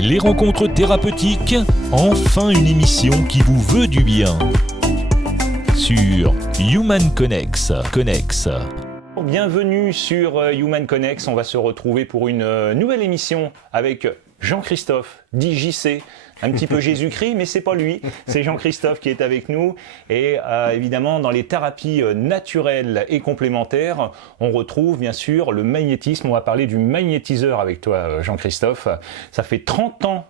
les rencontres thérapeutiques, enfin une émission qui vous veut du bien. Sur Human Connex. Bienvenue sur Human Connex, on va se retrouver pour une nouvelle émission avec Jean-Christophe, dit JC, un petit peu Jésus-Christ, mais c'est pas lui, c'est Jean-Christophe qui est avec nous. Et évidemment, dans les thérapies naturelles et complémentaires, on retrouve bien sûr le magnétisme. On va parler du magnétiseur avec toi, Jean-Christophe. Ça fait 30 ans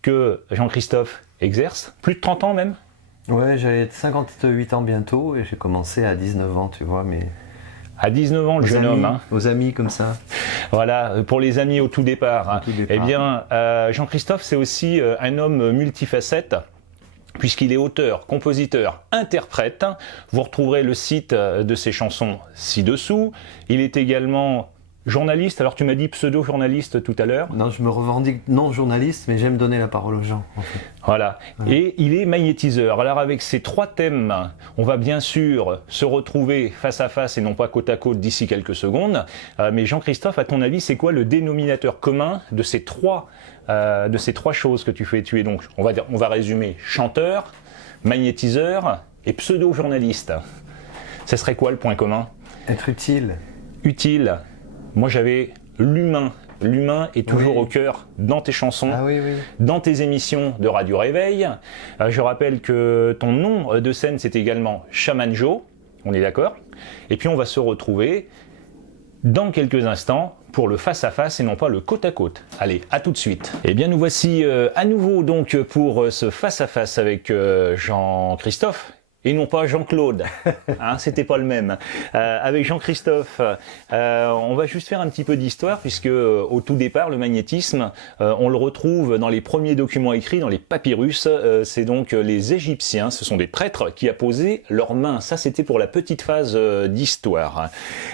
que Jean-Christophe exerce, plus de 30 ans même? Ouais, j'avais 58 ans bientôt et j'ai commencé à 19 ans, tu vois, mais... À 19 ans, le jeune homme. Hein. Aux amis, comme ça. Voilà, pour les amis au tout départ. Eh bien, Jean-Christophe, c'est aussi un homme multifacette, puisqu'il est auteur, compositeur, interprète. Vous retrouverez le site de ses chansons ci-dessous. Il est également journaliste. Alors, tu m'as dit pseudo-journaliste tout à l'heure. Non, je me revendique non journaliste, mais j'aime donner la parole aux gens, en fait. Voilà. Et il est magnétiseur. Alors, avec ces trois thèmes, on va bien sûr se retrouver face à face et non pas côte à côte d'ici quelques secondes. Mais Jean-Christophe, à ton avis, c'est quoi le dénominateur commun de ces trois choses que tu fais? Tu es donc, on va résumer, chanteur, magnétiseur et pseudo-journaliste. Ce serait quoi le point commun? Être utile. Utile. Moi, j'avais l'humain. L'humain est toujours au cœur dans tes chansons, dans tes émissions de Radio Réveil. Je rappelle que ton nom de scène, c'est également Shaman Joe. On est d'accord? Et puis, on va se retrouver dans quelques instants pour le face-à-face et non pas le côte-à-côte. Allez, à tout de suite. Eh bien, nous voici à nouveau donc pour ce face-à-face avec Jean-Christophe. Et non pas Jean-Claude, hein, c'était pas le même. Avec Jean-Christophe, on va juste faire un petit peu d'histoire puisque au tout départ, le magnétisme, on le retrouve dans les premiers documents écrits, dans les papyrus. C'est donc les Égyptiens, ce sont des prêtres qui apposaient leurs mains. Ça, c'était pour la petite phase d'histoire.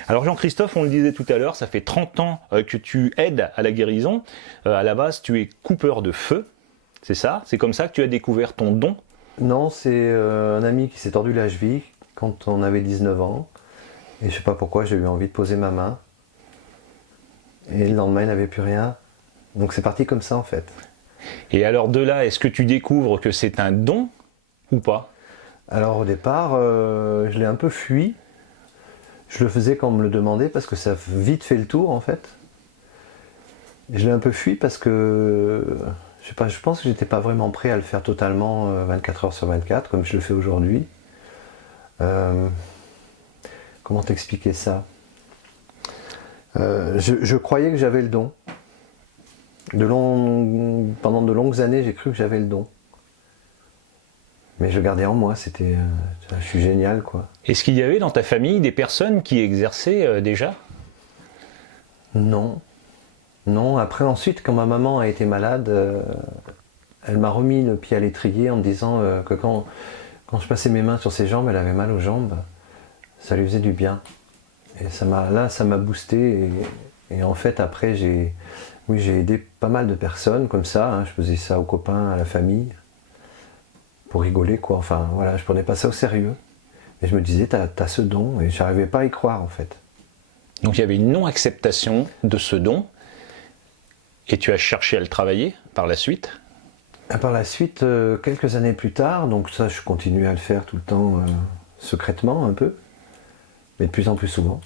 Alors Jean-Christophe, on le disait tout à l'heure, ça fait 30 ans que tu aides à la guérison. À la base, tu es coupeur de feu, c'est ça? C'est comme ça que tu as découvert ton don? Non, c'est un ami qui s'est tordu la cheville quand on avait 19 ans. Et je sais pas pourquoi, j'ai eu envie de poser ma main. Et le lendemain, il n'avait plus rien. Donc c'est parti comme ça en fait. Et alors de là, est-ce que tu découvres que c'est un don ou pas? Alors au départ, je l'ai un peu fui. Je le faisais quand on me le demandait parce que ça a vite fait le tour en fait. Et je l'ai un peu fui parce que... Je sais pas, je pense que j'étais pas vraiment prêt à le faire totalement 24 heures sur 24 comme je le fais aujourd'hui. Comment t'expliquer ça? Je croyais que j'avais le don. Pendant de longues années, j'ai cru que j'avais le don. Mais je le gardais en moi, je suis génial quoi. Est-ce qu'il y avait dans ta famille des personnes qui exerçaient déjà? Non. Non, après ensuite, quand ma maman a été malade, elle m'a remis le pied à l'étrier en me disant que quand je passais mes mains sur ses jambes, elle avait mal aux jambes, ça lui faisait du bien. Et ça m'a boosté. Et en fait, après, j'ai aidé pas mal de personnes comme ça. Hein, je faisais ça aux copains, à la famille, pour rigoler quoi. Enfin voilà, je prenais pas ça au sérieux. Mais je me disais, t'as ce don, et j'arrivais pas à y croire en fait. Donc il y avait une non-acceptation de ce don. Et tu as cherché à le travailler par la suite? Par la suite, quelques années plus tard, donc ça je continuais à le faire tout le temps secrètement un peu, mais de plus en plus souvent.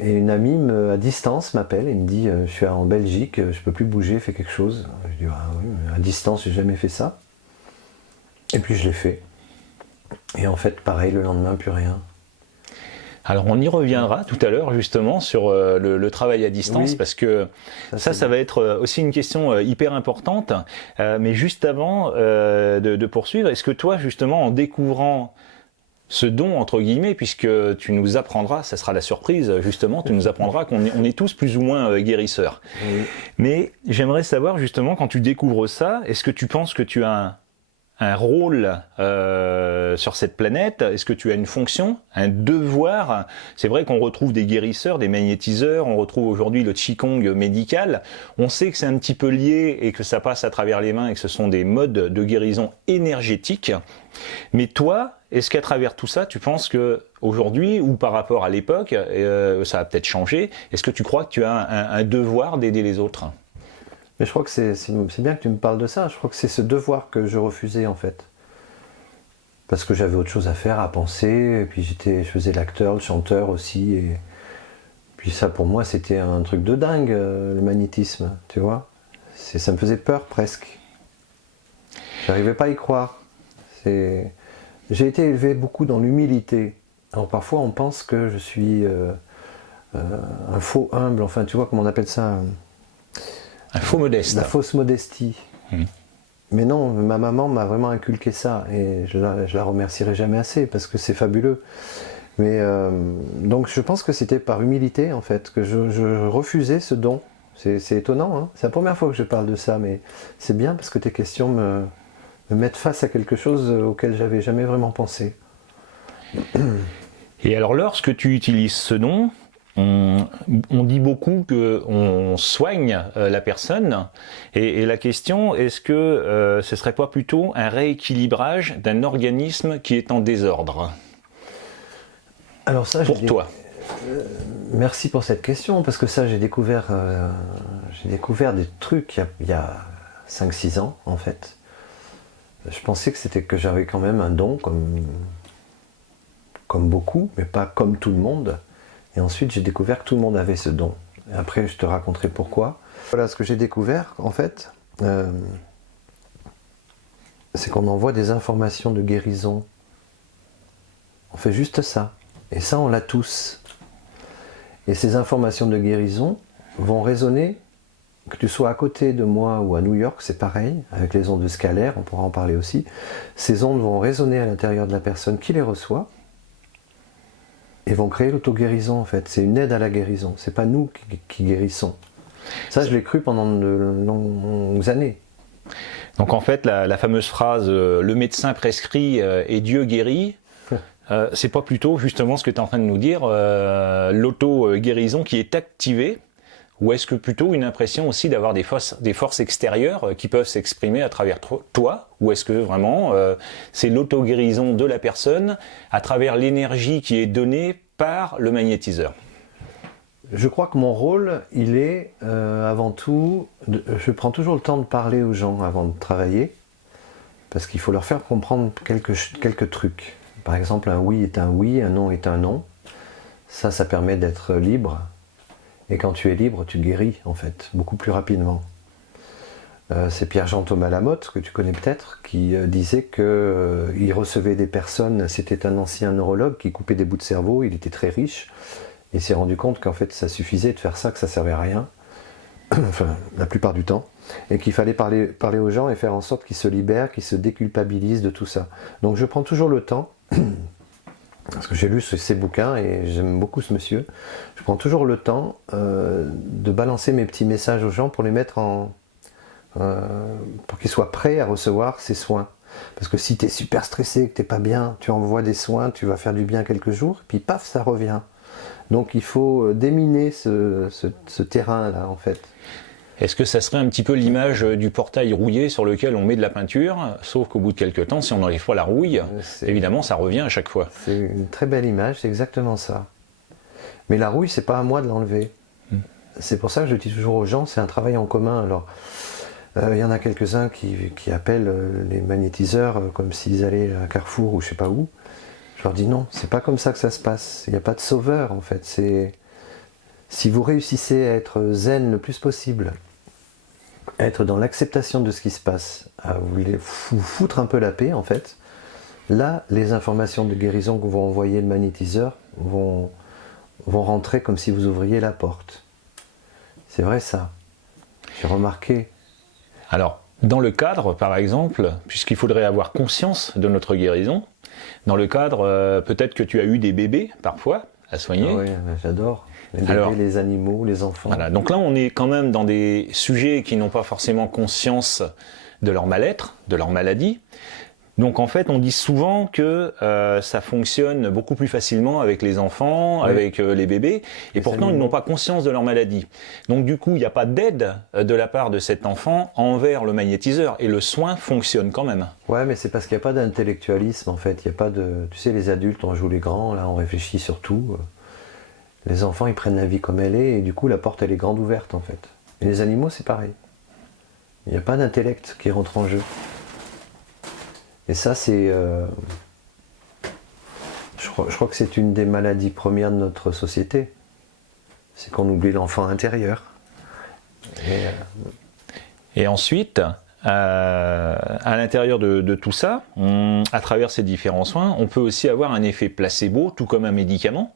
Et une amie à distance m'appelle et me dit je suis en Belgique, je peux plus bouger, fais quelque chose. Je dis ah oui, mais à distance j'ai jamais fait ça. Et puis je l'ai fait. Et en fait pareil, le lendemain plus rien. Alors on y reviendra tout à l'heure justement sur le travail à distance, parce que ça va être aussi une question hyper importante. Mais juste avant de poursuivre, est-ce que toi justement en découvrant ce don entre guillemets, puisque tu nous apprendras, ça sera la surprise justement, tu nous apprendras qu'on est tous plus ou moins guérisseurs. Oui. Mais j'aimerais savoir justement quand tu découvres ça, est-ce que tu penses que tu as un rôle sur cette planète? Est-ce que tu as une fonction, un devoir? C'est vrai qu'on retrouve des guérisseurs, des magnétiseurs, on retrouve aujourd'hui le Qigong médical. On sait que c'est un petit peu lié et que ça passe à travers les mains et que ce sont des modes de guérison énergétique. Mais toi, est-ce qu'à travers tout ça, tu penses que aujourd'hui ou par rapport à l'époque, ça a peut-être changé, est-ce que tu crois que tu as un devoir d'aider les autres? Mais je crois que c'est bien que tu me parles de ça. Je crois que c'est ce devoir que je refusais en fait. Parce que j'avais autre chose à faire, à penser. Et puis je faisais l'acteur, le chanteur aussi. Et puis ça pour moi c'était un truc de dingue, le magnétisme, tu vois. Ça me faisait peur presque. J'arrivais pas à y croire. J'ai été élevé beaucoup dans l'humilité. Alors parfois on pense que je suis un faux humble, enfin tu vois comment on appelle ça, un faux modeste. La fausse modestie. Mais non, ma maman m'a vraiment inculqué ça et je la remercierai jamais assez parce que c'est fabuleux. Mais donc je pense que c'était par humilité en fait que je refusais ce don. C'est étonnant, hein, c'est la première fois que je parle de ça, mais c'est bien parce que tes questions me mettent face à quelque chose auquel j'avais jamais vraiment pensé. Et alors lorsque tu utilises ce don, on dit beaucoup qu'on soigne la personne, et la question, est-ce que ce serait pas plutôt un rééquilibrage d'un organisme qui est en désordre? Alors ça, pour toi. Merci pour cette question, parce que ça j'ai découvert des trucs il y a 5-6 ans en fait. Je pensais que j'avais quand même un don comme beaucoup, mais pas comme tout le monde. Et ensuite, j'ai découvert que tout le monde avait ce don. Et après, je te raconterai pourquoi. Voilà ce que j'ai découvert, en fait, c'est qu'on envoie des informations de guérison. On fait juste ça. Et ça, on l'a tous. Et ces informations de guérison vont résonner, que tu sois à côté de moi ou à New York, c'est pareil, avec les ondes scalaires, on pourra en parler aussi. Ces ondes vont résonner à l'intérieur de la personne qui les reçoit, et vont créer l'auto-guérison en fait. C'est une aide à la guérison, c'est pas nous qui guérissons. Ça je l'ai cru pendant de longues années. Donc en fait la fameuse phrase le médecin prescrit et Dieu guérit, c'est pas plutôt justement ce que tu es en train de nous dire, l'auto-guérison qui est activée, ou est-ce que plutôt une impression aussi d'avoir des forces extérieures qui peuvent s'exprimer à travers toi, ou est-ce que vraiment c'est l'auto-guérison de la personne à travers l'énergie qui est donnée par le magnétiseur? Je crois que mon rôle, il est avant tout, je prends toujours le temps de parler aux gens avant de travailler, parce qu'il faut leur faire comprendre quelques trucs. Par exemple, un oui est un oui, un non est un non. Ça permet d'être libre. Et quand tu es libre, tu guéris, en fait, beaucoup plus rapidement. C'est Pierre-Jean Thomas Lamotte, que tu connais peut-être, qui disait qu'il recevait des personnes, c'était un ancien neurologue qui coupait des bouts de cerveau, il était très riche, et s'est rendu compte qu'en fait ça suffisait de faire ça, que ça servait à rien, enfin la plupart du temps, et qu'il fallait parler aux gens et faire en sorte qu'ils se libèrent, qu'ils se déculpabilisent de tout ça. Donc je prends toujours le temps, parce que j'ai lu ses bouquins et j'aime beaucoup ce monsieur, je prends toujours le temps de balancer mes petits messages aux gens pour les mettre pour qu'ils soient prêts à recevoir ces soins. Parce que si tu es super stressé, que tu n'es pas bien, tu envoies des soins, tu vas faire du bien quelques jours, puis paf, ça revient. Donc il faut déminer ce terrain-là en fait. Est-ce que ça serait un petit peu l'image du portail rouillé sur lequel on met de la peinture, sauf qu'au bout de quelques temps, si on n'enlève pas la rouille, évidemment ça revient à chaque fois. C'est une très belle image, c'est exactement ça. Mais la rouille, c'est pas à moi de l'enlever. C'est pour ça que je dis toujours aux gens, c'est un travail en commun. Alors, il y en a quelques-uns qui appellent les magnétiseurs comme s'ils allaient à Carrefour ou je sais pas où. Je leur dis non, c'est pas comme ça que ça se passe. Il n'y a pas de sauveur en fait. Si vous réussissez à être zen le plus possible, à être dans l'acceptation de ce qui se passe, à vous foutre un peu la paix en fait, là les informations de guérison que vont envoyer le magnétiseur vont rentrer comme si vous ouvriez la porte. C'est vrai ça. J'ai remarqué. Alors, dans le cadre, par exemple, puisqu'il faudrait avoir conscience de notre guérison, dans le cadre, peut-être que tu as eu des bébés, parfois, à soigner. Ah oui, j'adore. Les bébés, les animaux, les enfants. Voilà, donc là, on est quand même dans des sujets qui n'ont pas forcément conscience de leur mal-être, de leur maladie. Donc en fait, on dit souvent que ça fonctionne beaucoup plus facilement avec les enfants, oui, avec les bébés, et pourtant animaux, ils n'ont pas conscience de leur maladie. Donc du coup, il n'y a pas d'aide de la part de cet enfant envers le magnétiseur, et le soin fonctionne quand même. Ouais, mais c'est parce qu'il n'y a pas d'intellectualisme en fait. Il y a pas de, tu sais, les adultes, on joue les grands, là, on réfléchit sur tout. Les enfants, ils prennent la vie comme elle est, et du coup, la porte, elle est grande ouverte en fait. Et les animaux, c'est pareil. Il n'y a pas d'intellect qui rentre en jeu. Et ça, c'est... je crois que c'est une des maladies premières de notre société. C'est qu'on oublie l'enfant intérieur. Et ensuite, à l'intérieur de tout ça, à travers ces différents soins, on peut aussi avoir un effet placebo, tout comme un médicament.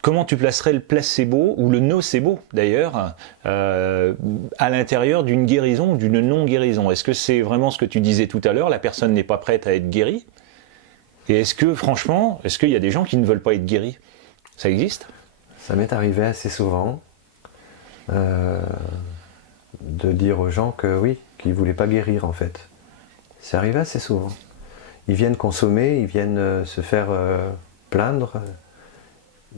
Comment tu placerais le placebo ou le nocebo d'ailleurs à l'intérieur d'une guérison ou d'une non-guérison? Est-ce que c'est vraiment ce que tu disais tout à l'heure, la personne n'est pas prête à être guérie? Et est-ce que franchement, est-ce qu'il y a des gens qui ne veulent pas être guéris? Ça existe? Ça m'est arrivé assez souvent de dire aux gens que oui, qu'ils ne voulaient pas guérir en fait. C'est arrivé assez souvent. Ils viennent consommer, ils viennent se faire plaindre.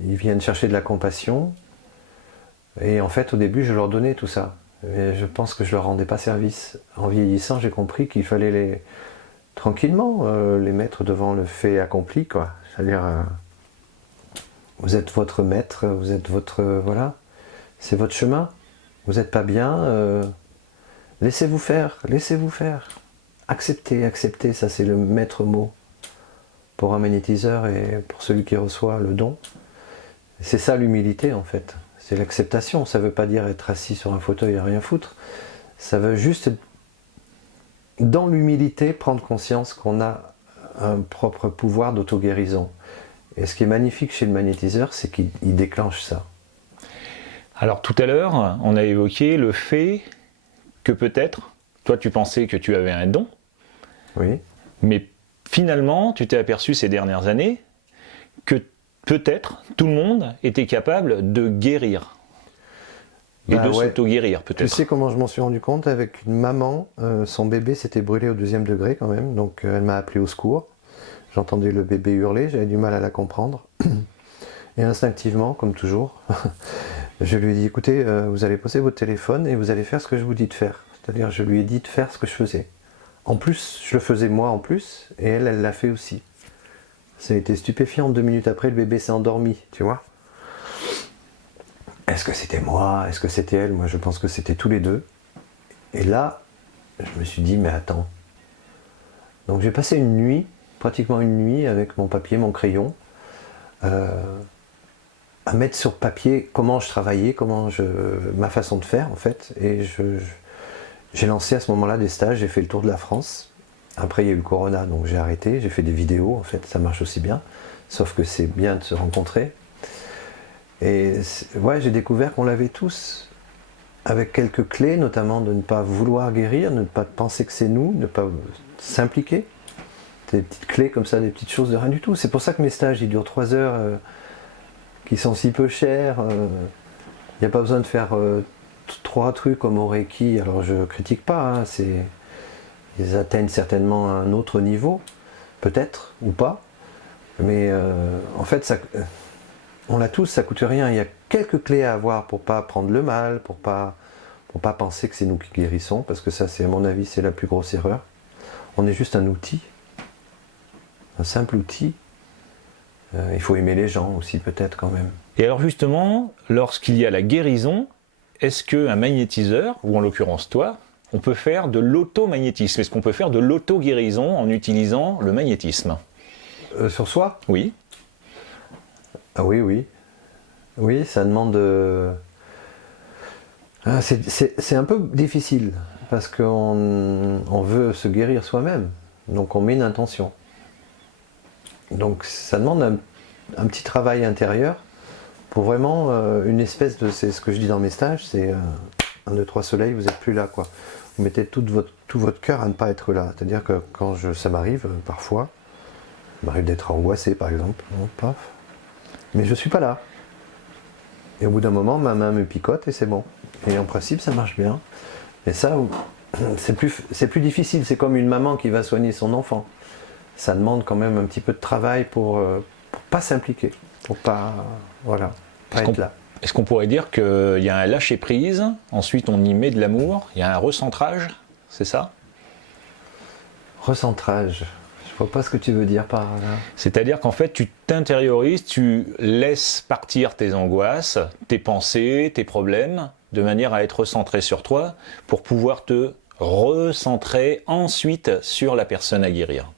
Ils viennent chercher de la compassion, et en fait au début je leur donnais tout ça, mais je pense que je leur rendais pas service. En vieillissant j'ai compris qu'il fallait tranquillement les mettre devant le fait accompli, quoi. C'est-à-dire vous êtes votre maître, vous êtes votre... voilà, c'est votre chemin, vous n'êtes pas bien, laissez-vous faire, acceptez, ça c'est le maître mot pour un magnétiseur et pour celui qui reçoit le don. C'est ça l'humilité en fait, c'est l'acceptation. Ça ne veut pas dire être assis sur un fauteuil à rien foutre, ça veut juste, dans l'humilité, prendre conscience qu'on a un propre pouvoir d'auto-guérison. Et ce qui est magnifique chez le magnétiseur, c'est qu'il déclenche ça. Alors tout à l'heure, on a évoqué le fait que peut-être, toi tu pensais que tu avais un don, oui. Mais finalement tu t'es aperçu ces dernières années que peut-être tout le monde était capable de guérir et de s'auto-guérir peut-être. Tu sais comment je m'en suis rendu compte? Avec une maman, son bébé s'était brûlé au 2e degré quand même, donc elle m'a appelé au secours. J'entendais le bébé hurler, j'avais du mal à la comprendre. Et instinctivement, comme toujours, je lui ai dit, écoutez, vous allez poser votre téléphone et vous allez faire ce que je vous dis de faire. C'est-à-dire, je lui ai dit de faire ce que je faisais. En plus, je le faisais moi en plus, et elle l'a fait aussi. Ça a été stupéfiant, 2 minutes après, le bébé s'est endormi, tu vois. Est-ce que c'était moi? Est-ce que c'était elle? Moi, je pense que c'était tous les deux. Et là, je me suis dit, mais attends. Donc j'ai passé une nuit, pratiquement une nuit, avec mon papier, mon crayon, à mettre sur papier comment je travaillais, ma façon de faire, en fait. Et j'ai lancé à ce moment-là des stages, j'ai fait le tour de la France. Après, il y a eu le Corona, donc j'ai arrêté. J'ai fait des vidéos, en fait, ça marche aussi bien. Sauf que c'est bien de se rencontrer. Et ouais, j'ai découvert qu'on l'avait tous. Avec quelques clés, notamment de ne pas vouloir guérir, ne pas penser que c'est nous, ne pas s'impliquer. Des petites clés comme ça, des petites choses de rien du tout. C'est pour ça que mes stages, ils durent 3 heures, qui sont si peu chers. Il n'y a pas besoin de faire 3 trucs comme au Reiki. Alors je critique pas, hein, ils atteignent certainement un autre niveau, peut-être, ou pas. Mais en fait, on l'a tous, ça coûte rien. Il y a quelques clés à avoir pour pas prendre le mal, pour pas penser que c'est nous qui guérissons, parce que ça, c'est à mon avis, c'est la plus grosse erreur. On est juste un outil, un simple outil. Il faut aimer les gens aussi, peut-être, quand même. Et alors justement, lorsqu'il y a la guérison, est-ce qu'un magnétiseur, ou en l'occurrence toi, on peut faire de l'automagnétisme? Est-ce qu'on peut faire de l'auto-guérison en utilisant le magnétisme? Sur soi? Oui. Ah oui, oui. Oui, ça demande... c'est un peu difficile, parce qu'on veut se guérir soi-même, donc on met une intention. Donc ça demande un petit travail intérieur, pour vraiment une espèce de... C'est ce que je dis dans mes stages, c'est 1, 2, 3 soleils, vous n'êtes plus là, quoi. Vous mettez tout votre cœur à ne pas être là. C'est-à-dire que quand ça m'arrive, parfois, il m'arrive d'être angoissé, par exemple, paf. Mais je ne suis pas là. Et au bout d'un moment, ma main me picote et c'est bon. Et en principe, ça marche bien. Et ça, c'est plus difficile. C'est comme une maman qui va soigner son enfant. Ça demande quand même un petit peu de travail pour pas s'impliquer, pour pas être là. Est-ce qu'on pourrait dire qu'il y a un lâcher-prise, ensuite on y met de l'amour, il y a un recentrage, c'est ça? Recentrage, je vois pas ce que tu veux dire par là. C'est-à-dire qu'en fait tu t'intériorises, tu laisses partir tes angoisses, tes pensées, tes problèmes, de manière à être centré sur toi pour pouvoir te recentrer ensuite sur la personne à guérir.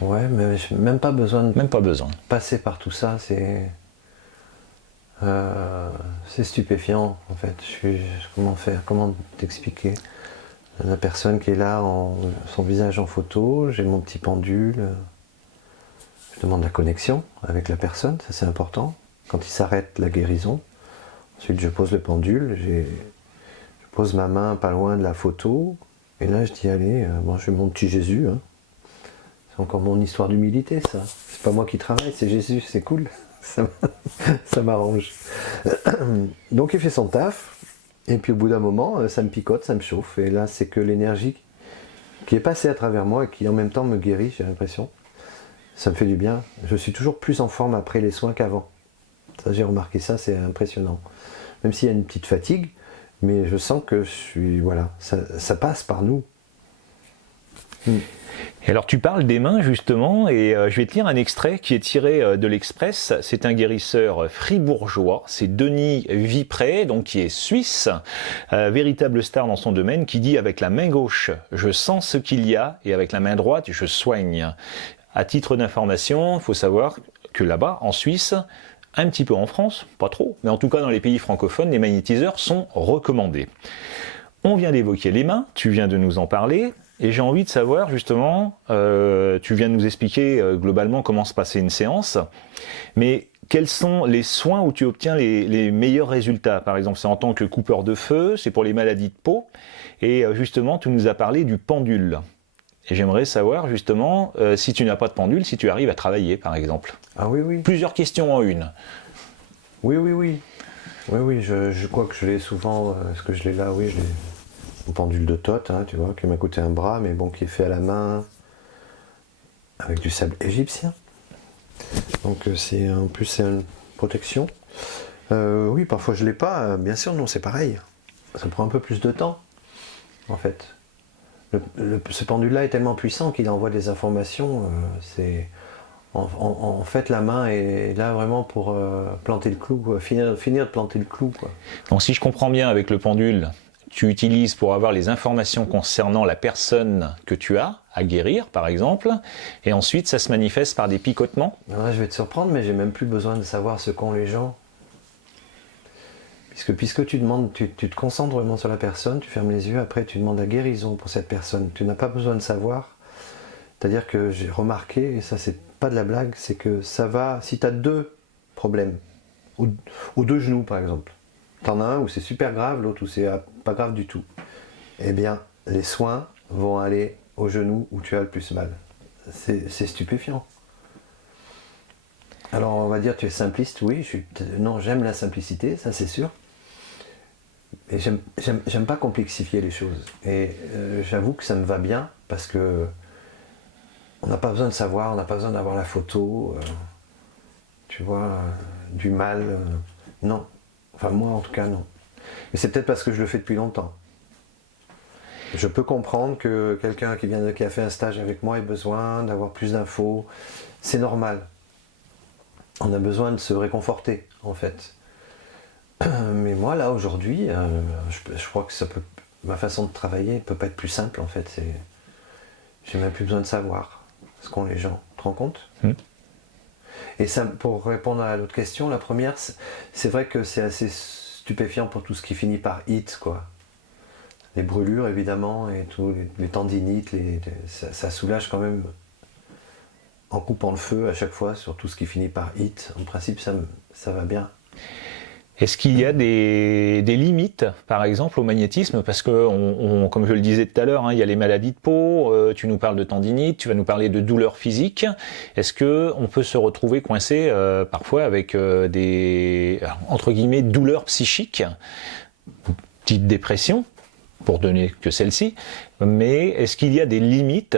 Ouais, mais j'ai même pas besoin de passer par tout ça, c'est stupéfiant en fait. Comment t'expliquer? La personne qui est là, son visage en photo, j'ai mon petit pendule, je demande la connexion avec la personne, ça c'est important. Quand il s'arrête, la guérison. Ensuite je pose le pendule, je pose ma main pas loin de la photo, et là je dis allez, moi je suis mon petit Jésus, hein. C'est encore mon histoire d'humilité ça. C'est pas moi qui travaille, c'est Jésus, c'est cool. Ça m'arrange. Donc il fait son taf, et puis au bout d'un moment, ça me picote, ça me chauffe, et là c'est que l'énergie qui est passée à travers moi et qui en même temps me guérit, j'ai l'impression. Ça me fait du bien. Je suis toujours plus en forme après les soins qu'avant. Ça, j'ai remarqué ça, c'est impressionnant. Même s'il y a une petite fatigue, mais je sens que ça passe par nous. Et alors tu parles des mains justement, et je vais te lire un extrait qui est tiré de l'Express. C'est un guérisseur fribourgeois, c'est Denis Vipré, donc qui est suisse, véritable star dans son domaine, qui dit avec la main gauche je sens ce qu'il y a et avec la main droite je soigne. À titre d'information, il faut savoir que là-bas en Suisse, un petit peu en France, pas trop, mais en tout cas dans les pays francophones, les magnétiseurs sont recommandés. On vient d'évoquer les mains, tu viens de nous en parler. Et j'ai envie de savoir justement, tu viens de nous expliquer globalement comment se passait une séance, mais quels sont les soins où tu obtiens les meilleurs résultats? Par exemple, c'est en tant que coupeur de feu, c'est pour les maladies de peau, et justement, tu nous as parlé du pendule. Et j'aimerais savoir justement, si tu n'as pas de pendule, si tu arrives à travailler par exemple. Ah oui, oui. Plusieurs questions en une. Oui, oui, oui. Oui, oui, je crois que je l'ai souvent, est-ce que je l'ai là? Oui, je l'ai. Un pendule de Thoth, hein, tu vois, qui m'a coûté un bras, mais bon, qui est fait à la main avec du sable égyptien. Donc en plus c'est une protection. Oui, parfois je l'ai pas. Bien sûr, non, c'est pareil. Ça prend un peu plus de temps, en fait. Ce pendule-là est tellement puissant qu'il envoie des informations. En fait, la main est là vraiment pour planter le clou, quoi, finir de planter le clou, quoi. Donc si je comprends bien avec le pendule, tu utilises pour avoir les informations concernant la personne que tu as à guérir, par exemple, et ensuite ça se manifeste par des picotements. Là, je vais te surprendre, mais j'ai même plus besoin de savoir ce qu'ont les gens. Puisque tu demandes, tu te concentres vraiment sur la personne, tu fermes les yeux, après tu demandes la guérison pour cette personne. Tu n'as pas besoin de savoir. C'est-à-dire que j'ai remarqué, et ça c'est pas de la blague, c'est que ça va, si tu as deux problèmes, aux deux genoux par exemple, t'en as un où c'est super grave, l'autre où c'est pas grave du tout. Eh bien, les soins vont aller au genou où tu as le plus mal. C'est stupéfiant. Alors on va dire tu es simpliste, oui, non, j'aime la simplicité, ça c'est sûr. Et j'aime pas complexifier les choses. Et j'avoue que ça me va bien parce que on n'a pas besoin de savoir, on n'a pas besoin d'avoir la photo, tu vois, du mal, non. Enfin, moi, en tout cas, non. Mais c'est peut-être parce que je le fais depuis longtemps. Je peux comprendre que quelqu'un qui a fait un stage avec moi ait besoin d'avoir plus d'infos. C'est normal. On a besoin de se réconforter, en fait. Mais moi, là, aujourd'hui, je crois que ma façon de travailler ne peut pas être plus simple, en fait. J'ai même plus besoin de savoir ce qu'ont les gens. Tu te rends compte ? Et ça, pour répondre à l'autre question, la première, c'est vrai que c'est assez stupéfiant pour tout ce qui finit par it, quoi. Les brûlures, évidemment, et tout, les tendinites, ça soulage quand même en coupant le feu à chaque fois sur tout ce qui finit par it. En principe, ça va bien. Est-ce qu'il y a des limites, par exemple, au magnétisme? Parce que, comme je le disais tout à l'heure, hein, il y a les maladies de peau, tu nous parles de tendinite, tu vas nous parler de douleurs physiques. Est-ce qu'on peut se retrouver coincé parfois avec des, entre guillemets, douleurs psychiques, petite dépression, pour donner que celle-ci, mais est-ce qu'il y a des limites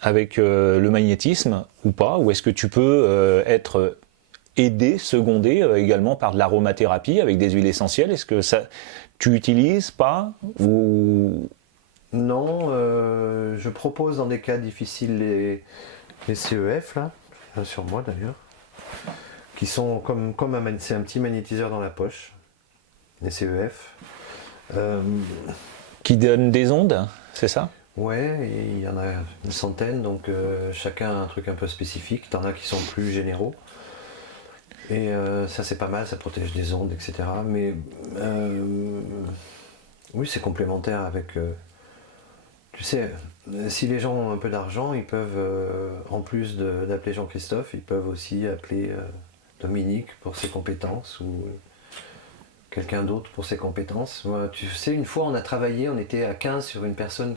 avec le magnétisme ou pas? Ou est-ce que tu peux être aidé, secondé également par de l'aromathérapie avec des huiles essentielles? Est-ce que ça, tu utilises pas ou... Non, je propose dans des cas difficiles les CEF, là, sur moi d'ailleurs, qui sont c'est un petit magnétiseur dans la poche. des CEF. Qui donnent des ondes, c'est ça? Ouais, et il y en a une centaine, donc chacun a un truc un peu spécifique. T'en as qui sont plus généraux. Et ça c'est pas mal, ça protège des ondes, etc. Mais oui, c'est complémentaire avec... tu sais, si les gens ont un peu d'argent, ils peuvent, en plus d'appeler Jean-Christophe, ils peuvent aussi appeler Dominique pour ses compétences ou quelqu'un d'autre pour ses compétences. Moi, tu sais, une fois on a travaillé, on était à 15 sur une personne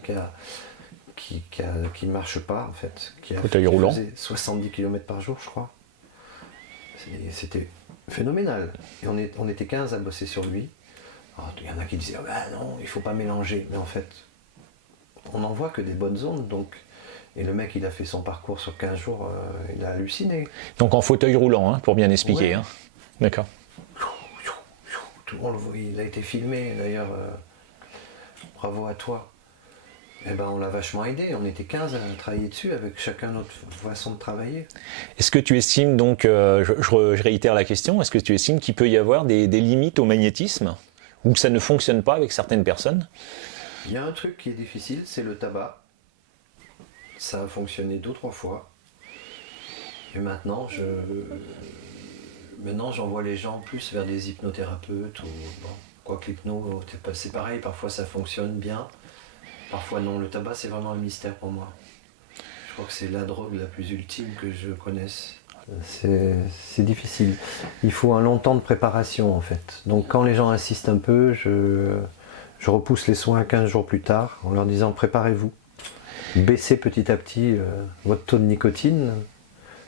qui marche pas en fait, qui faisait 70 km par jour je crois. C'était phénoménal. Et on était 15 à bosser sur lui. Alors, il y en a qui disaient oh, ben non, il faut pas mélanger. Mais en fait, on n'en voit que des bonnes ondes. Donc... Et le mec, il a fait son parcours sur 15 jours, il a halluciné. Donc en fauteuil roulant, hein, pour bien expliquer. Ouais. Hein. D'accord. Il a été filmé d'ailleurs. Bravo à toi. Eh ben, on l'a vachement aidé. On était 15 à travailler dessus avec chacun notre façon de travailler. Est-ce que tu estimes donc, je réitère la question, est-ce que tu estimes qu'il peut y avoir des limites au magnétisme ou que ça ne fonctionne pas avec certaines personnes? Il y a un truc qui est difficile, c'est le tabac. Ça a fonctionné 2 ou 3 fois. Et maintenant, j'envoie les gens plus vers des hypnothérapeutes. Ou, bon, quoique l'hypno, c'est pareil, parfois ça fonctionne bien, parfois non. Le tabac, c'est vraiment un mystère pour moi. Je crois que c'est la drogue la plus ultime que je connaisse. C'est difficile. Il faut un long temps de préparation en fait. Donc quand les gens insistent un peu, je repousse les soins 15 jours plus tard en leur disant préparez-vous. Baissez petit à petit votre taux de nicotine,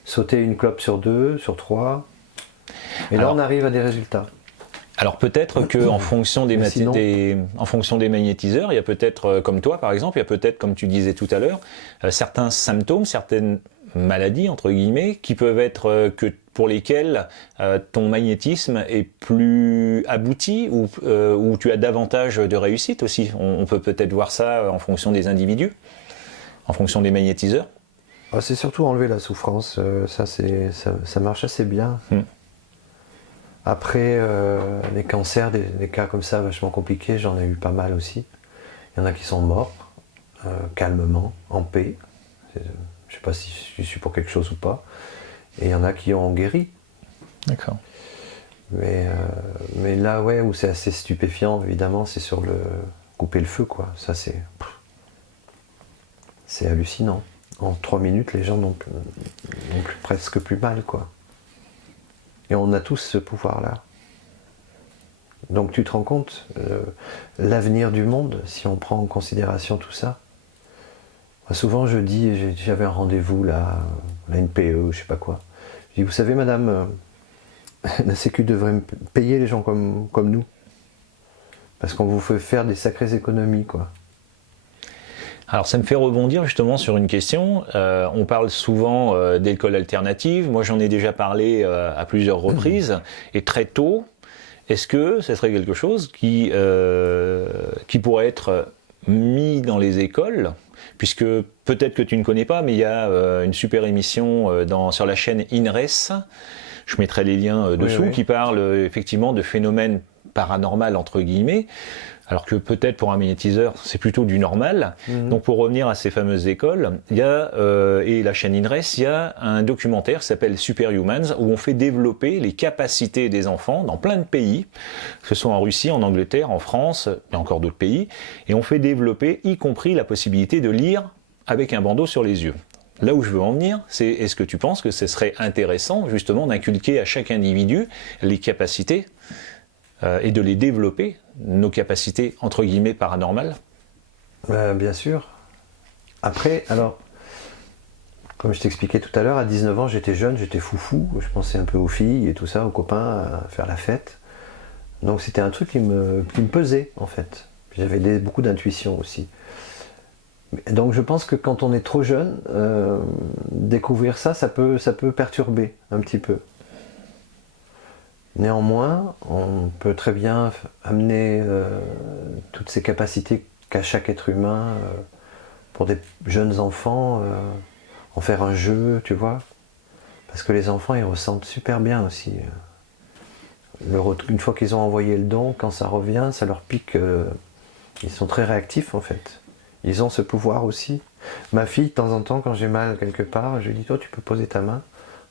sautez une clope sur 2, sur 3, et là on arrive à des résultats. Alors peut-être qu'en fonction en fonction des magnétiseurs, il y a peut-être, comme toi par exemple, il y a peut-être, comme tu disais tout à l'heure, certains symptômes, certaines maladies, entre guillemets, qui peuvent être pour lesquelles ton magnétisme est plus abouti ou tu as davantage de réussite aussi. On peut peut-être voir ça en fonction des individus, en fonction des magnétiseurs. Ah, c'est surtout enlever la souffrance, ça marche assez bien. Après, les cancers, des cas comme ça vachement compliqués, j'en ai eu pas mal aussi. Il y en a qui sont morts, calmement, en paix. Je sais pas si je suis pour quelque chose ou pas. Et il y en a qui ont guéri. D'accord. Mais là, ouais, où c'est assez stupéfiant, évidemment, c'est sur le couper le feu, quoi. Ça, c'est hallucinant. En 3 minutes, les gens n'ont presque plus mal, quoi. Et on a tous ce pouvoir-là. Donc tu te rends compte, l'avenir du monde, si on prend en considération tout ça. Souvent je dis, j'avais un rendez-vous là, la NPE, je sais pas quoi. Je dis, vous savez madame, la Sécu devrait payer les gens comme nous. Parce qu'on vous fait faire des sacrées économies, quoi. Alors ça me fait rebondir justement sur une question. On parle souvent d'école alternative. Moi j'en ai déjà parlé à plusieurs reprises. Et très tôt, est-ce que ce serait quelque chose qui pourrait être mis dans les écoles? Puisque peut-être que tu ne connais pas, mais il y a une super émission sur la chaîne INRES, je mettrai les liens dessous, qui parle effectivement de phénomènes paranormal entre guillemets, alors que peut-être pour un magnétiseur c'est plutôt du normal. Donc pour revenir à ces fameuses écoles, il y a et la chaîne INRES, il y a un documentaire qui s'appelle Superhumans où on fait développer les capacités des enfants dans plein de pays, que ce soit en Russie, en Angleterre, en France et encore d'autres pays, et on fait développer y compris la possibilité de lire avec un bandeau sur les yeux. Là où je veux en venir, c'est est-ce que tu penses que ce serait intéressant justement d'inculquer à chaque individu les capacités et de les développer, nos capacités entre guillemets paranormales? Bien sûr. Après, alors, comme je t'expliquais tout à l'heure, à 19 ans j'étais jeune, j'étais foufou, je pensais un peu aux filles et tout ça, aux copains, à faire la fête. Donc c'était un truc qui me pesait en fait. J'avais beaucoup d'intuition aussi. Donc je pense que quand on est trop jeune, découvrir ça peut perturber un petit peu. Néanmoins, on peut très bien amener toutes ces capacités qu'a chaque être humain pour des jeunes enfants, en faire un jeu, tu vois. Parce que les enfants, ils ressentent super bien aussi. une fois qu'ils ont envoyé le don, quand ça revient, ça leur pique. Ils sont très réactifs en fait. Ils ont ce pouvoir aussi. Ma fille, de temps en temps, quand j'ai mal quelque part, je lui dis, toi, tu peux poser ta main.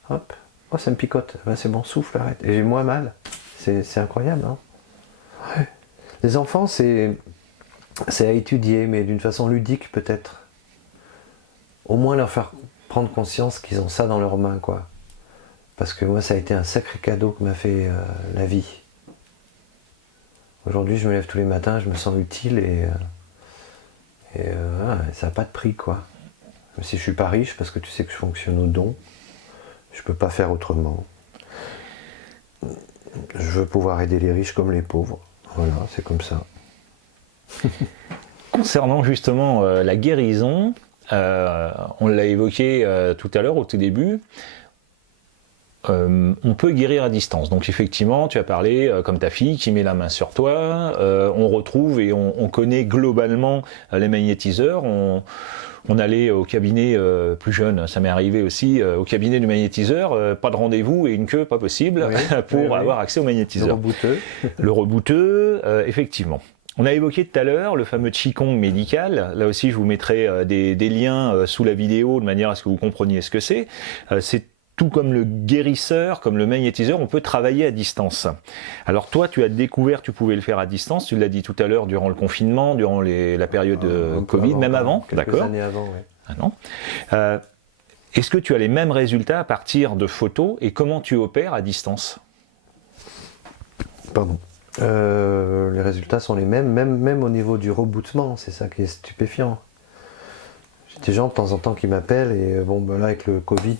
Hop, oh, ça me picote. Ben, c'est bon, souffle, arrête. Et j'ai moins mal. C'est incroyable, hein. Ouais. Les enfants, c'est à étudier, mais d'une façon ludique peut-être. Au moins leur faire prendre conscience qu'ils ont ça dans leurs mains, quoi. Parce que moi, ça a été un sacré cadeau que m'a fait la vie. Aujourd'hui, je me lève tous les matins, je me sens utile et ça n'a pas de prix, quoi. Même si je suis pas riche, parce que tu sais que je fonctionne au don, je peux pas faire autrement. Je veux pouvoir aider les riches comme les pauvres. Voilà, c'est comme ça. Concernant justement la guérison, on l'a évoqué tout à l'heure, au tout début, on peut guérir à distance. Donc effectivement, tu as parlé comme ta fille qui met la main sur toi, on retrouve et on connaît globalement les magnétiseurs. On allait au cabinet plus jeune, ça m'est arrivé aussi, au cabinet du magnétiseur, pas de rendez-vous et une queue, pas possible, oui, pour avoir accès au magnétiseur. Le rebouteux. Le rebouteux, effectivement. On a évoqué tout à l'heure le fameux Qigong médical. Là aussi, je vous mettrai des liens sous la vidéo de manière à ce que vous compreniez ce que c'est. C'est tout comme le guérisseur, comme le magnétiseur, on peut travailler à distance. Alors toi, tu as découvert que tu pouvais le faire à distance, tu l'as dit tout à l'heure, durant le confinement, durant la période Covid, même avant, d'accord ? Années avant, oui. Ah non. Est-ce que tu as les mêmes résultats à partir de photos et comment tu opères à distance ? Pardon. Les résultats sont les mêmes, même au niveau du rebootement, c'est ça qui est stupéfiant. J'ai des gens de temps en temps qui m'appellent et bon, ben là avec le Covid,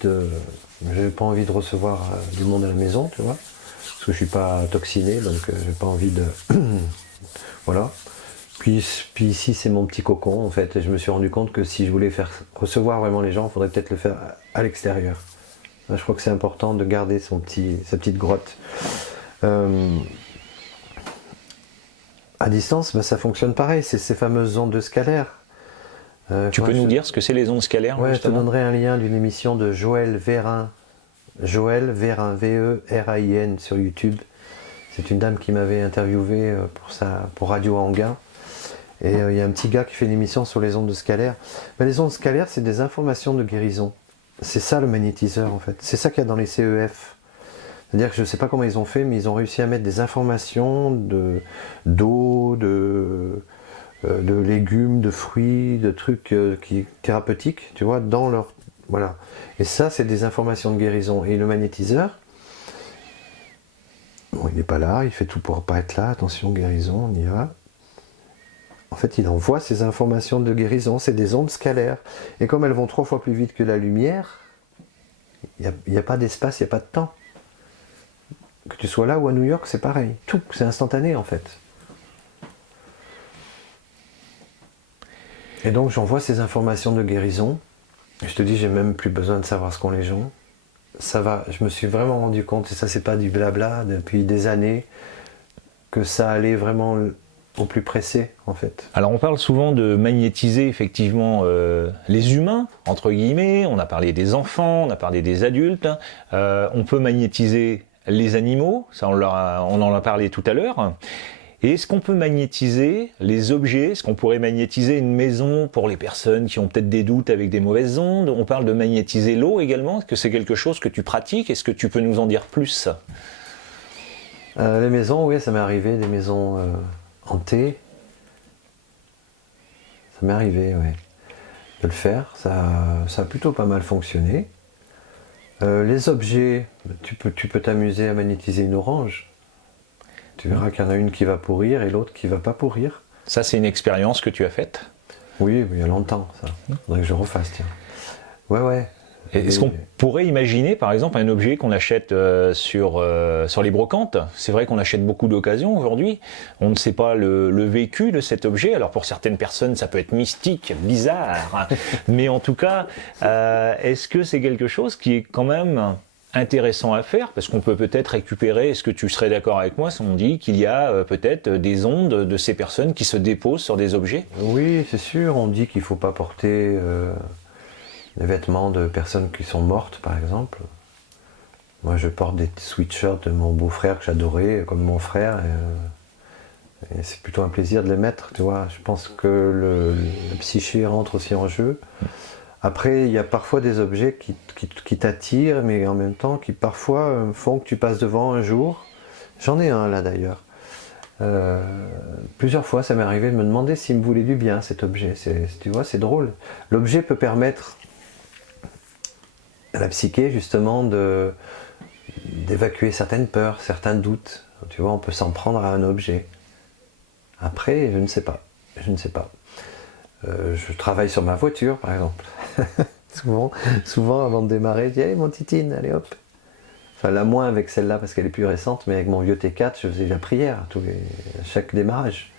j'avais pas envie de recevoir du monde à la maison, tu vois, parce que je suis pas toxiné, donc j'ai pas envie de... voilà. Puis ici c'est mon petit cocon en fait, et je me suis rendu compte que si je voulais recevoir vraiment les gens, il faudrait peut-être le faire à l'extérieur. Là, je crois que c'est important de garder sa petite grotte. À distance, ben, ça fonctionne pareil, c'est ces fameuses ondes scalaires. Tu peux nous dire ce que c'est les ondes scalaires ? Ouais, justement. Je te donnerai un lien d'une émission de Joël Vérin, V-E-R-A-I-N sur YouTube. C'est une dame qui m'avait interviewé pour Radio Anguin. Et il y a un petit gars qui fait une émission sur les ondes scalaires. Ben, les ondes scalaires, c'est des informations de guérison. C'est ça le magnétiseur en fait. C'est ça qu'il y a dans les CEF. C'est-à-dire que je ne sais pas comment ils ont fait, mais ils ont réussi à mettre des informations d'eau, de légumes, de fruits, de trucs thérapeutiques, tu vois, dans leur... Voilà. Et ça, c'est des informations de guérison. Et le magnétiseur, bon, il n'est pas là, il fait tout pour pas être là, attention, guérison, on y va. En fait, il envoie ces informations de guérison, c'est des ondes scalaires. Et comme elles vont 3 fois plus vite que la lumière, il n'y a pas d'espace, il n'y a pas de temps. Que tu sois là ou à New York, c'est pareil. Tout, c'est instantané en fait. Et donc j'envoie ces informations de guérison. Et je te dis, j'ai même plus besoin de savoir ce qu'ont les gens. Ça va, je me suis vraiment rendu compte, et ça c'est pas du blabla, depuis des années, que ça allait vraiment au plus pressé en fait. Alors on parle souvent de magnétiser effectivement les humains, entre guillemets, on a parlé des enfants, on a parlé des adultes, on peut magnétiser les animaux, ça on en a parlé tout à l'heure. Et est-ce qu'on peut magnétiser les objets ? Est-ce qu'on pourrait magnétiser une maison pour les personnes qui ont peut-être des doutes avec des mauvaises ondes ? On parle de magnétiser l'eau également. Est-ce que c'est quelque chose que tu pratiques ? Est-ce que tu peux nous en dire plus ? Les maisons, oui, ça m'est arrivé, des maisons hantées. Ça m'est arrivé, oui, de le faire. Ça a plutôt pas mal fonctionné. Les objets, tu peux t'amuser à magnétiser une orange. Tu verras qu'il y en a une qui va pourrir et l'autre qui va pas pourrir. Ça, c'est une expérience que tu as faite ? Oui, il y a longtemps, ça. Il faudrait que je refasse, tiens. Ouais. Est-ce qu'on pourrait imaginer, par exemple, un objet qu'on achète sur les brocantes ? C'est vrai qu'on achète beaucoup d'occasions aujourd'hui. On ne sait pas le vécu de cet objet. Alors pour certaines personnes, ça peut être mystique, bizarre. Mais en tout cas, est-ce que c'est quelque chose qui est quand même intéressant à faire, parce qu'on peut peut-être récupérer, est-ce que tu serais d'accord avec moi si on dit qu'il y a peut-être des ondes de ces personnes qui se déposent sur des objets ? Oui, c'est sûr, on dit qu'il ne faut pas porter les vêtements de personnes qui sont mortes, par exemple. Moi, je porte des sweatshirts de mon beau-frère que j'adorais, comme mon frère. Et c'est plutôt un plaisir de les mettre, tu vois. Je pense que la psyché rentre aussi en jeu. Après, il y a parfois des objets qui t'attirent, mais en même temps qui parfois font que tu passes devant un jour. J'en ai un là d'ailleurs. Plusieurs fois, ça m'est arrivé de me demander s'il me voulait du bien, cet objet. Tu vois, c'est drôle. L'objet peut permettre à la psyché, justement, d'évacuer certaines peurs, certains doutes. Tu vois, on peut s'en prendre à un objet. Après, je ne sais pas. Je travaille sur ma voiture, par exemple. souvent, avant de démarrer, je dis hey, mon titine, allez hop. Enfin, là, moins avec celle-là parce qu'elle est plus récente, mais avec mon vieux T4, je faisais la prière à chaque démarrage.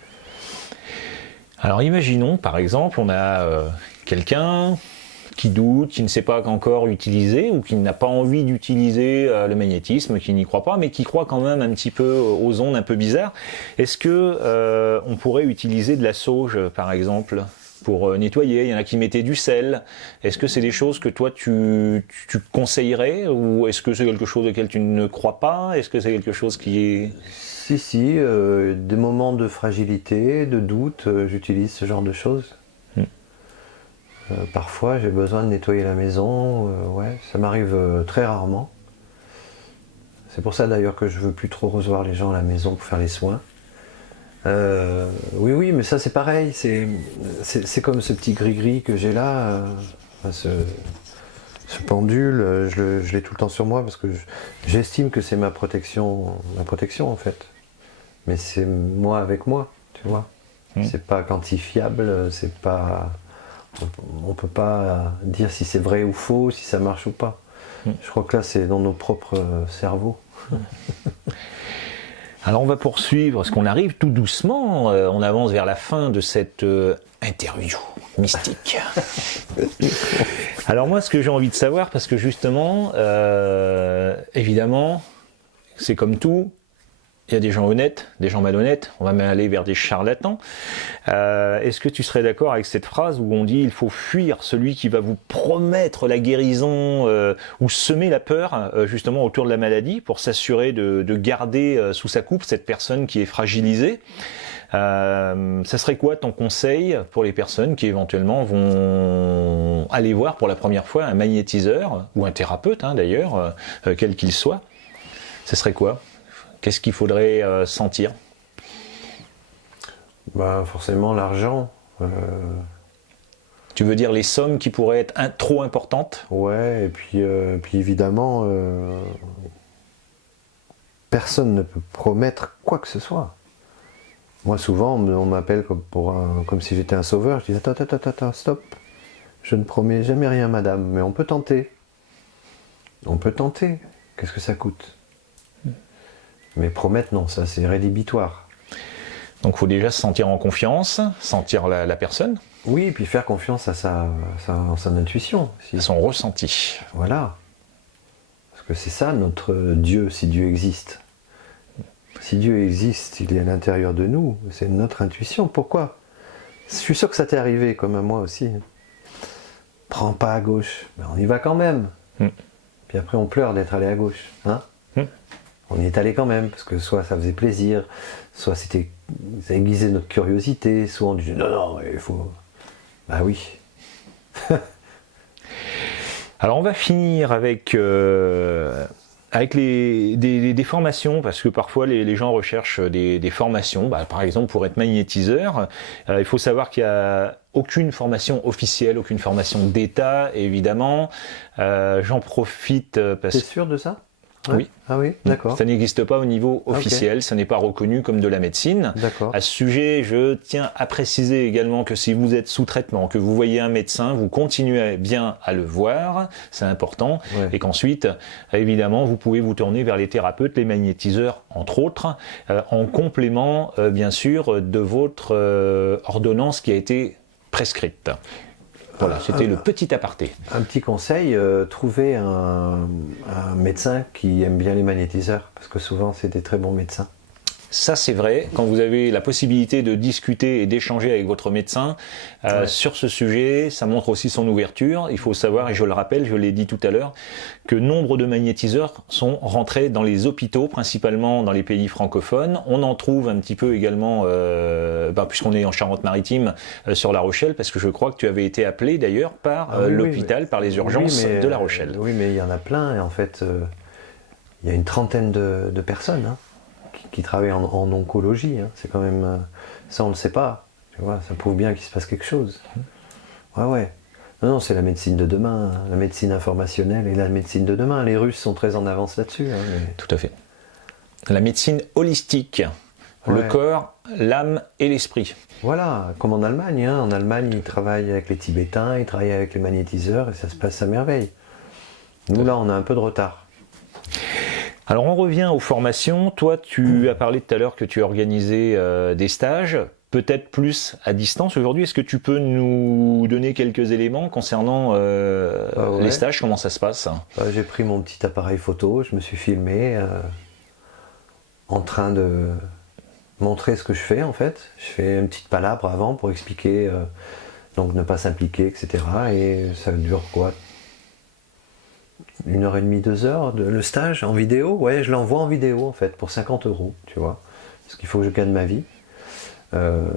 Alors, imaginons, par exemple, on a quelqu'un qui doute, qui ne sait pas encore utiliser ou qui n'a pas envie d'utiliser le magnétisme, qui n'y croit pas, mais qui croit quand même un petit peu aux ondes un peu bizarres. Est-ce que on pourrait utiliser de la sauge, par exemple, pour nettoyer? Il y en a qui mettaient du sel. Est-ce que c'est des choses que toi tu conseillerais, ou est-ce que c'est quelque chose auquel tu ne crois pas? Est-ce que c'est quelque chose qui est... Si, des moments de fragilité, de doute, j'utilise ce genre de choses. Parfois j'ai besoin de nettoyer la maison, ouais, ça m'arrive très rarement. C'est pour ça d'ailleurs que je veux plus trop recevoir les gens à la maison pour faire les soins. Oui, mais ça c'est pareil, c'est comme ce petit gris-gris que j'ai là, ce pendule, je l'ai tout le temps sur moi parce que j'estime que c'est ma protection en fait. Mais c'est moi avec moi, tu vois. C'est pas quantifiable, c'est pas... On ne peut pas dire si c'est vrai ou faux, si ça marche ou pas. Je crois que là, c'est dans nos propres cerveaux. Alors on va poursuivre, parce qu'on arrive tout doucement, on avance vers la fin de cette interview mystique. Alors moi, ce que j'ai envie de savoir, parce que justement, évidemment, c'est comme tout, il y a des gens honnêtes, des gens malhonnêtes, on va même aller vers des charlatans. Est-ce que tu serais d'accord avec cette phrase où on dit il faut fuir celui qui va vous promettre la guérison ou semer la peur justement autour de la maladie pour s'assurer de garder sous sa coupe cette personne qui est fragilisée? Ça serait quoi ton conseil pour les personnes qui éventuellement vont aller voir pour la première fois un magnétiseur ou un thérapeute d'ailleurs, quel qu'il soit? Ça serait quoi? Qu'est-ce qu'il faudrait sentir? Forcément l'argent. Tu veux dire les sommes qui pourraient être trop importantes? Ouais, et puis évidemment, personne ne peut promettre quoi que ce soit. Moi souvent on m'appelle comme si j'étais un sauveur, je dis attends, stop. Je ne promets jamais rien madame, mais on peut tenter. Qu'est-ce que ça coûte? Mais promettre, non, ça c'est rédhibitoire. Donc il faut déjà se sentir en confiance, sentir la personne. Oui, et puis faire confiance à son intuition. À son ressenti. Voilà. Parce que c'est ça notre Dieu, si Dieu existe. Si Dieu existe, il est à l'intérieur de nous, c'est notre intuition. Pourquoi? Je suis sûr que ça t'est arrivé, comme à moi aussi. Prends pas à gauche, mais on y va quand même. Puis après on pleure d'être allé à gauche. On y est allé quand même, parce que soit ça faisait plaisir, soit ça aiguisait notre curiosité, soit on disait non, il faut... Bah oui. Alors on va finir avec des formations, parce que parfois les gens recherchent des formations, par exemple pour être magnétiseur. Il faut savoir qu'il n'y a aucune formation officielle, aucune formation d'État, évidemment. J'en profite parce que... T'es sûr de ça? Ouais. Oui. Ah oui, d'accord. Ça n'existe pas au niveau officiel, ça n'est pas reconnu comme de la médecine. D'accord. À ce sujet, je tiens à préciser également que si vous êtes sous traitement, que vous voyez un médecin, vous continuez bien à le voir, c'est important, et qu'ensuite, évidemment, vous pouvez vous tourner vers les thérapeutes, les magnétiseurs, entre autres, en complément, bien sûr, de votre ordonnance qui a été prescrite. Voilà, c'était le petit aparté. Un petit conseil, trouvez un médecin qui aime bien les magnétiseurs, parce que souvent c'est des très bons médecins. Ça, c'est vrai. Quand vous avez la possibilité de discuter et d'échanger avec votre médecin sur ce sujet, ça montre aussi son ouverture. Il faut savoir, et je le rappelle, je l'ai dit tout à l'heure, que nombre de magnétiseurs sont rentrés dans les hôpitaux, principalement dans les pays francophones. On en trouve un petit peu également, puisqu'on est en Charente-Maritime, sur La Rochelle, parce que je crois que tu avais été appelé d'ailleurs par l'hôpital, par les urgences de La Rochelle. Oui, mais il y en a plein, et en fait, il y a une trentaine de personnes qui travaillent en oncologie. C'est quand même... ça, on ne le sait pas. Tu vois, ça prouve bien qu'il se passe quelque chose. Ouais. Non, c'est la médecine de demain, la médecine informationnelle et la médecine de demain. Les Russes sont très en avance là-dessus. Tout à fait. La médecine holistique, le corps, l'âme et l'esprit. Voilà, comme en Allemagne. En Allemagne, ils travaillent avec les Tibétains, ils travaillent avec les magnétiseurs et ça se passe à merveille. Nous, là, on a un peu de retard. Alors on revient aux formations. Toi, tu as parlé tout à l'heure que tu organisais des stages, peut-être plus à distance aujourd'hui. Est-ce que tu peux nous donner quelques éléments concernant les stages? Comment ça se passe? J'ai pris mon petit appareil photo, je me suis filmé en train de montrer ce que je fais en fait. Je fais une petite palabre avant pour expliquer, donc ne pas s'impliquer, etc. Et ça dure quoi? 1h30, 2 heures, le stage en vidéo. Ouais, je l'envoie en vidéo en fait pour 50 €, tu vois, parce qu'il faut que je gagne ma vie.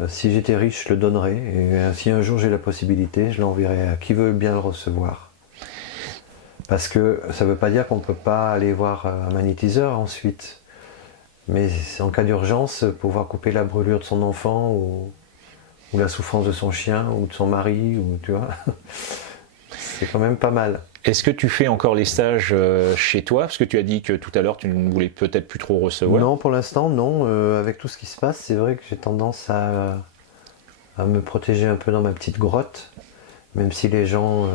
Si j'étais riche, je le donnerais, et si un jour j'ai la possibilité, je l'enverrai à qui veut bien le recevoir. Parce que ça ne veut pas dire qu'on ne peut pas aller voir un magnétiseur ensuite, mais en cas d'urgence, pouvoir couper la brûlure de son enfant ou la souffrance de son chien ou de son mari, ou tu vois, c'est quand même pas mal. Est-ce que tu fais encore les stages chez toi? Parce que tu as dit que tout à l'heure tu ne voulais peut-être plus trop recevoir. Non, pour l'instant non. Avec tout ce qui se passe, c'est vrai que j'ai tendance à me protéger un peu dans ma petite grotte. Même si les gens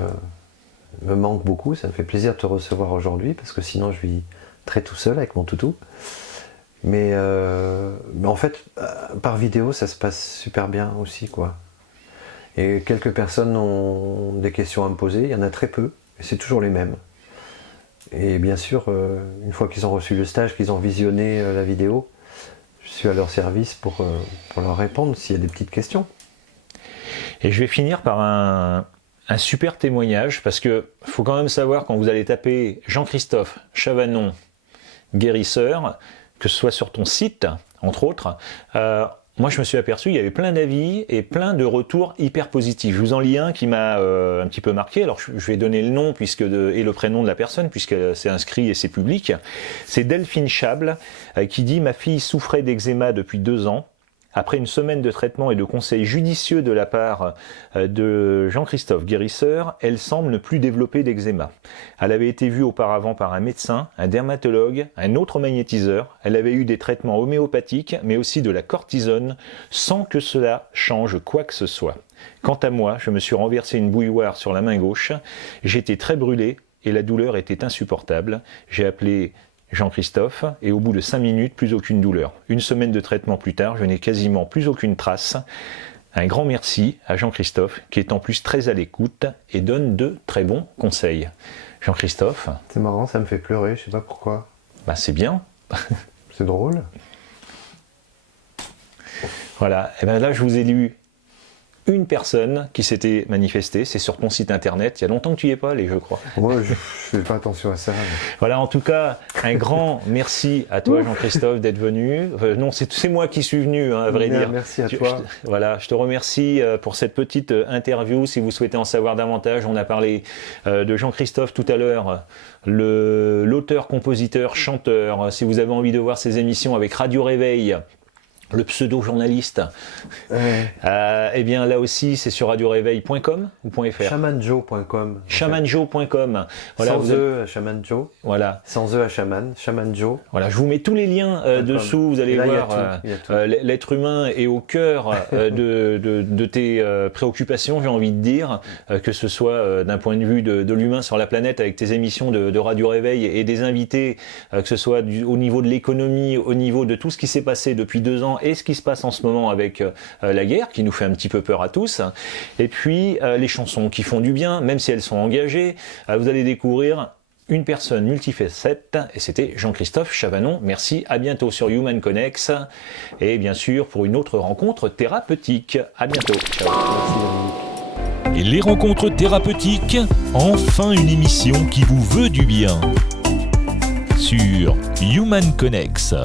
me manquent beaucoup, ça me fait plaisir de te recevoir aujourd'hui, parce que sinon je vis très tout seul avec mon toutou. Mais en fait, par vidéo, ça se passe super bien aussi, quoi. Et quelques personnes ont des questions à me poser, il y en a très peu. Et c'est toujours les mêmes. Et bien sûr, une fois qu'ils ont reçu le stage, qu'ils ont visionné la vidéo, je suis à leur service pour leur répondre s'il y a des petites questions. Et je vais finir par un super témoignage, parce que faut quand même savoir, quand vous allez taper Jean-Christophe Chavanon, guérisseur, que ce soit sur ton site, entre autres, moi je me suis aperçu, il y avait plein d'avis et plein de retours hyper positifs. Je vous en lis un qui m'a un petit peu marqué. Alors je vais donner le nom et le prénom de la personne, puisque c'est inscrit et c'est public. C'est Delphine Chable qui dit: ma fille souffrait d'eczéma depuis 2 ans. Après une semaine de traitement et de conseils judicieux de la part de Jean-Christophe guérisseur, elle semble ne plus développer d'eczéma. Elle avait été vue auparavant par un médecin, un dermatologue, un autre magnétiseur. Elle avait eu des traitements homéopathiques, mais aussi de la cortisone, sans que cela change quoi que ce soit. Quant à moi, je me suis renversé une bouilloire sur la main gauche. J'étais très brûlé et la douleur était insupportable. J'ai appelé Jean-Christophe, et au bout de 5 minutes, plus aucune douleur. Une semaine de traitement plus tard, je n'ai quasiment plus aucune trace. Un grand merci à Jean-Christophe, qui est en plus très à l'écoute et donne de très bons conseils. Jean-Christophe. C'est marrant, ça me fait pleurer, je sais pas pourquoi. Bah c'est bien. C'est drôle. Voilà, et bien là je vous ai lu une personne qui s'était manifestée, c'est sur ton site internet. Il y a longtemps que tu y es pas allé, je crois. Moi, je fais pas attention à ça. Mais... Voilà, en tout cas, un grand merci à toi, Jean-Christophe, d'être venu. Non, c'est moi qui suis venu, à vrai dire. Merci à toi. Je te remercie pour cette petite interview. Si vous souhaitez en savoir davantage, on a parlé de Jean-Christophe tout à l'heure, l'auteur, compositeur, chanteur. Si vous avez envie de voir ses émissions avec Radio Réveil, le pseudo-journaliste, eh bien là aussi c'est sur radioréveil.com ou .fr. Shamanjo.com. Shamanjo.com. Voilà, sans E à Shamanjo. Voilà. Sans E à Shaman. Shamanjo. Voilà, je vous mets tous les liens dessous. Vous allez voir, l'être humain est au cœur de tes préoccupations, j'ai envie de dire, que ce soit d'un point de vue de l'humain sur la planète avec tes émissions de Radio Réveil et des invités, que ce soit au niveau de l'économie, au niveau de tout ce qui s'est passé depuis 2 ans et ce qui se passe en ce moment avec la guerre, qui nous fait un petit peu peur à tous, et puis les chansons qui font du bien, même si elles sont engagées. Vous allez découvrir une personne multifacette, et c'était Jean-Christophe Chavanon. Merci, à bientôt sur Human Connex, et bien sûr pour une autre rencontre thérapeutique. À bientôt. Ciao. Et les rencontres thérapeutiques, enfin une émission qui vous veut du bien. Sur Human Connex.